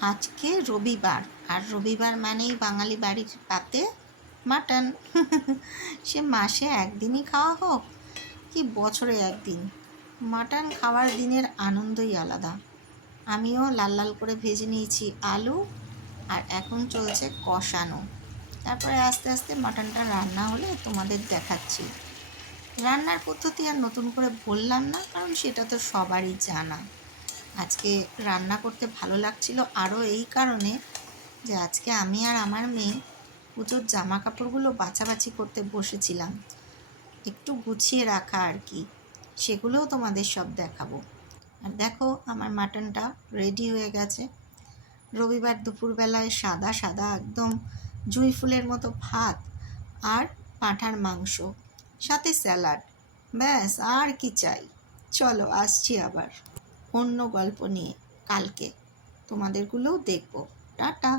আজকে রবিবার। আর রবিবার মানেই বাঙালি বাড়ির পাতে মাটন। সে মাসে একদিনই খাওয়া হোক, কি বছরে একদিন? মাটন খাওয়ার দিনের আনন্দই আলাদা। আমিও লাল লাল করে ভেজে নিয়েছি আলু, আর এখন চলছে কষানো। তারপরে আস্তে আস্তে মাটনটা রান্না হলে তোমাদের দেখাচ্ছি। রান্নার পদ্ধতি আর নতুন করে বললাম না, কারণ সেটা তো সবারই জানা। আজকে রান্না করতে ভালো লাগছিল আরও এই কারণে যে আজকে আমি আর আমার মেয়ে পুজোর জামা কাপড়গুলো বাছাবাছি করতে বসেছিলাম। একটু গুছিয়ে রাখা আর কি, সেগুলোও তোমাদের সব দেখাবো। আর দেখো আমার মাটনটা রেডি হয়ে গেছে। রবিবার দুপুরবেলায় সাদা সাদা একদম জুঁই ফুলের মতো ভাত আর পাঁঠার মাংস, সাথে স্যালাড, ব্যাস আর কি চাই। চলো, আসছি আবার। অন্য গল্প নিয়ে কালকে তোমাদেরগুলোও দেখব। টাটা।